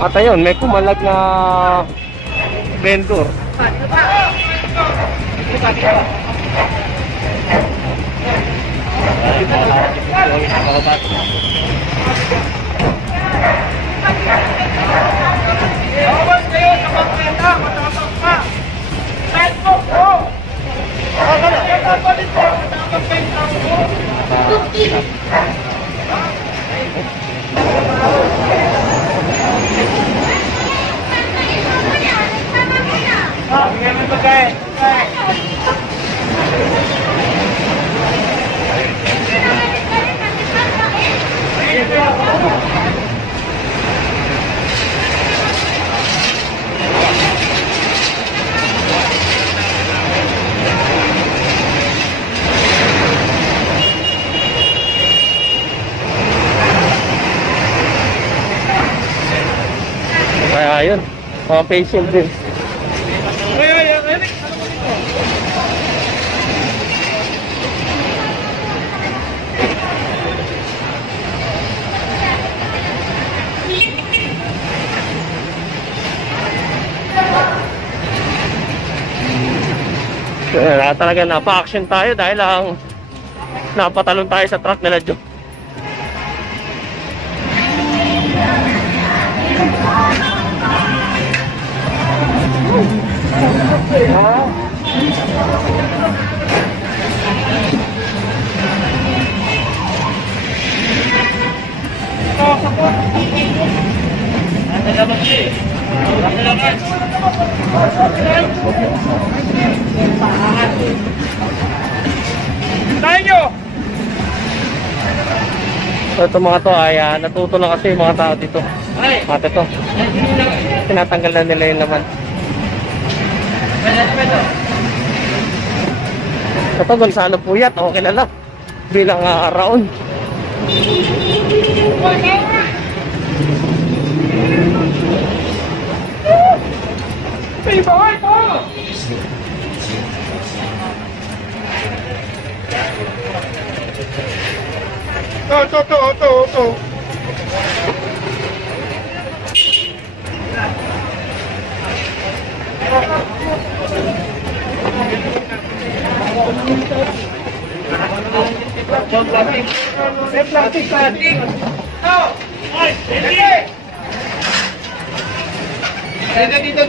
At ayun, may kumalag na vendor. Kaya yun, mga facial din. Kaya talaga napa-action tayo dahil lang napatalon tayo sa truck nila Joe. So ito mga to ay natuto na kasi yung mga tao dito. Mate to. Tinatanggal na nila yung laman. Ito Gonzalo Puyat, ako kilala bilang Raon. To.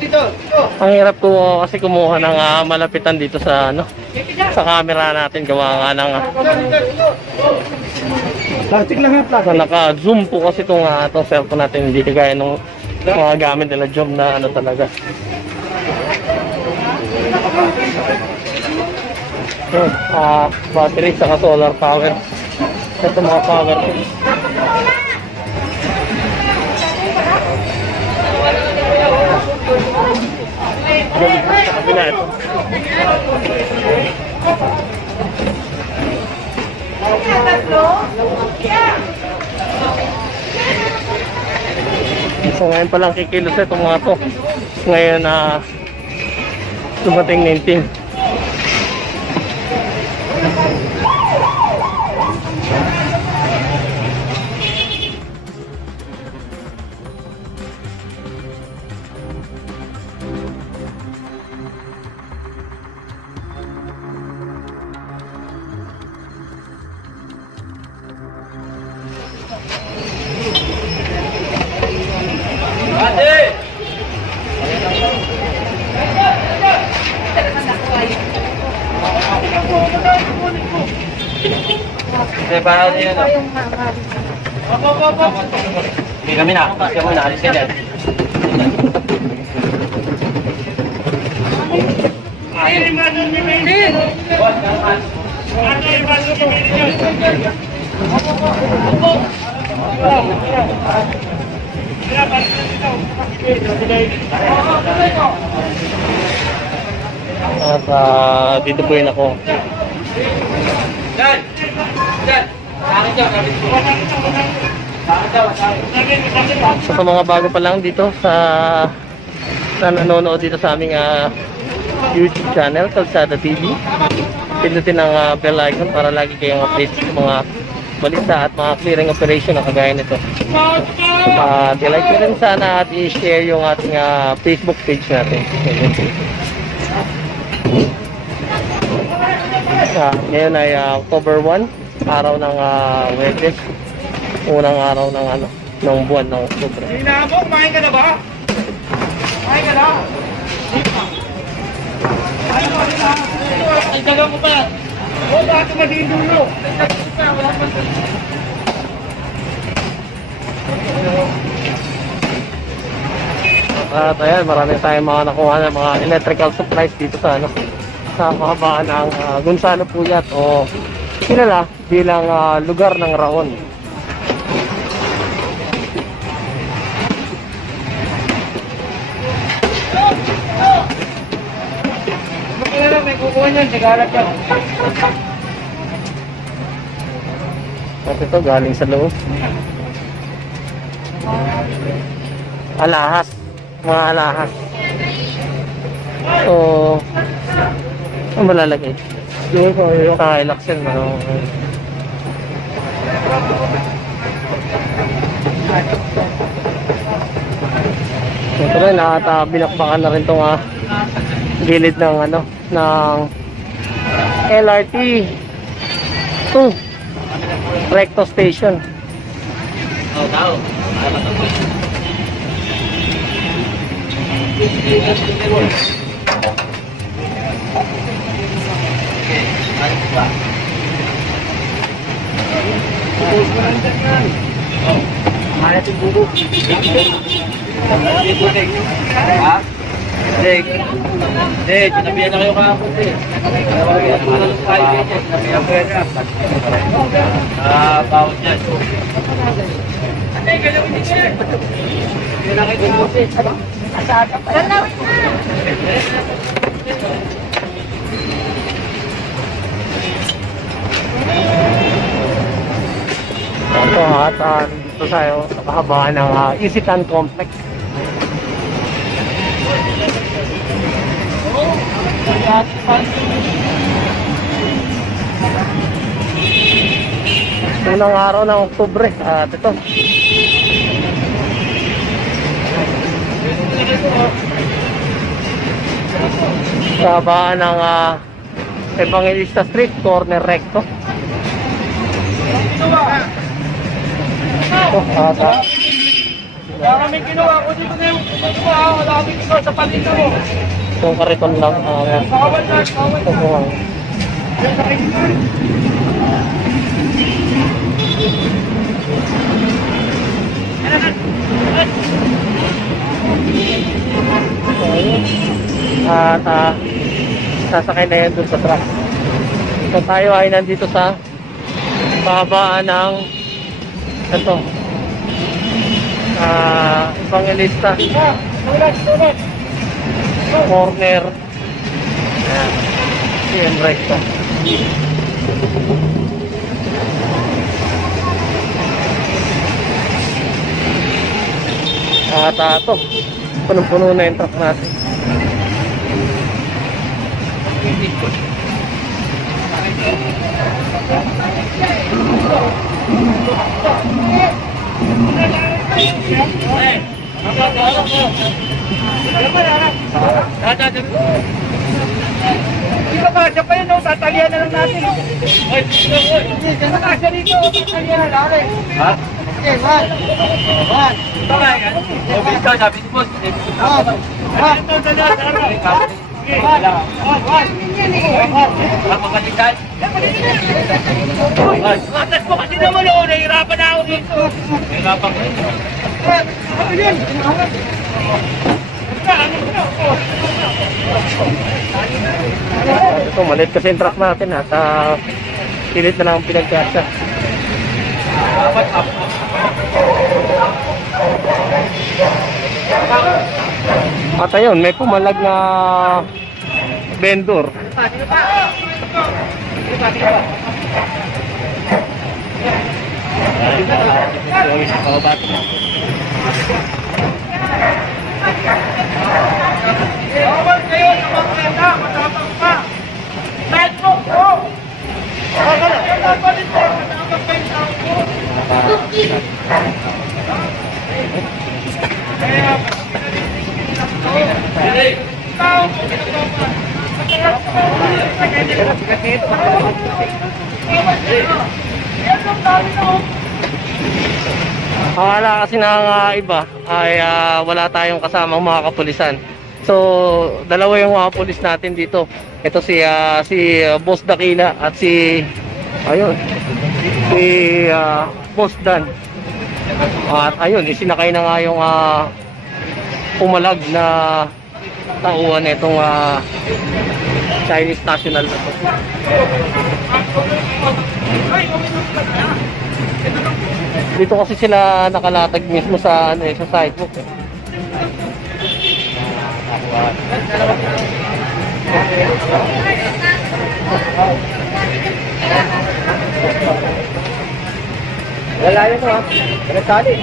Dito. Ang hirap ko kasi kumuha ng malapitan dito sa sa camera natin, gawa nga ng plastic lang ha, plastic. Naka-zoom po kasi itong cellphone natin, hindi kagaya nung mga gamit nila Jom na talaga. Battery saka solar power. Ito mga power tools. Sa kabila ito. So ngayon palang kikilos itong mga to. Ngayon dumating na yung team. Para din ano. Hindi kami na. Kasi mo na alis ka dyan. At dito po yun ako. So sa mga bago pa lang dito sa nanonood dito sa aming YouTube channel, Kalsada TV, pindutin ang bell icon para lagi kayong update sa mga balita at mga clearing operation na kagaya nito. I-like nyo rin sana at i-share yung ating Facebook page natin. Ngayon ay October 1, araw ng Webes, unang araw ng ng buwan ng October. Hina mo, kumain ka na ba? Kumain ka na? Ay, dalawa ko pa. Oo, bakit madiin dulo? At ayan, marami tayong mga nakuha ng mga electrical supplies dito sa sa kahabaan ng Gonzalo Puyat o kilala bilang lugar ng Raon. May kukuha niyan, sigalat yan. At ito galing sa loob. Alahas, mga alahas. So, ano malalagay? Sa election, ito rin, binakbakan na rin itong gilid ng ng LRT 2 Recto Station. Malat yung bubo. Ha? Dek. Dek, sinabihan na kayo kahapon eh. Sinabihan ko yan. Bawat yan. Ito at dito tayo sa kahabaan ng Isitan Complex. Unang araw ng Oktubre at ito sa kahabaan ng Evangelista Street, corner recto. Kaya kami ginawa ko dito na yung wala kami dito sa palito mo. Itong kariton lang. Bawal na, bawal Ito po ang at sasakay na yan dun sa truck. So tayo ay nandito sa kahabaan ng ito Evangelista corner CM Recto. At ito punong-puno na yung truck natin. Hindi ka ba? Diyan pa yun, tatalian na lang natin. Diyan na kasya rito, tatalian na lang. Ha? Okay, one. One. Okay, ikaw, sabi ni boss. Makakalitan. Atas mo kasi naman o, nahihirapan na ako dito. Nahirapan ko. Ito maliit kasi yung truck natin at pilit na lang ang pinagkasya. At ayun, may pumalag na vendor. Bawal kayo sa mga kaya, matapang pa. Bad po, Akala kasi ng iba ay wala tayong kasamang mga kapulisan. So, dalawa yung mga pulis natin dito. Ito si Boss Dakila at si Boss Dan. At ayun, isinakay na nga yung pumalag na tauhan nitong Chinese national na to. Dito kasi sila nakalatag mismo sa sa sidewalk. Wala yun ha. Pinagtali.